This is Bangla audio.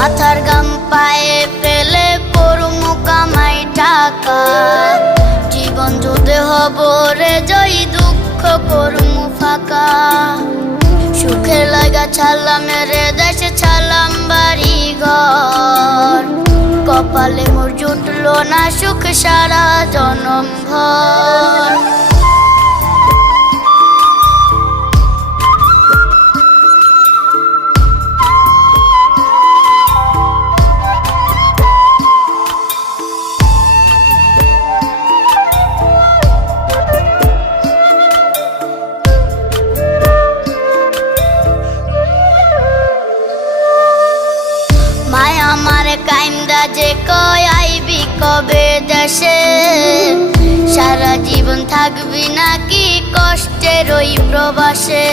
মাথার গাম পায়ে ফেলে করমু কামাই টাকা, জীবন যুদ্ধে হব রে জয়ী, দুঃখ করমু ফাঁকা। সুখের লাগা ছাড়লাম রে দেশে, ছাড়লাম বাড়ি ঘর, কপালে মোর জুটলো না সুখ সারা জনম ভর। মায়া আমারে কাইন্দা যে কয় আইবি কবে দেশে, সারা জীবন থাকবি নাকি কষ্টের ওই প্রবাসে।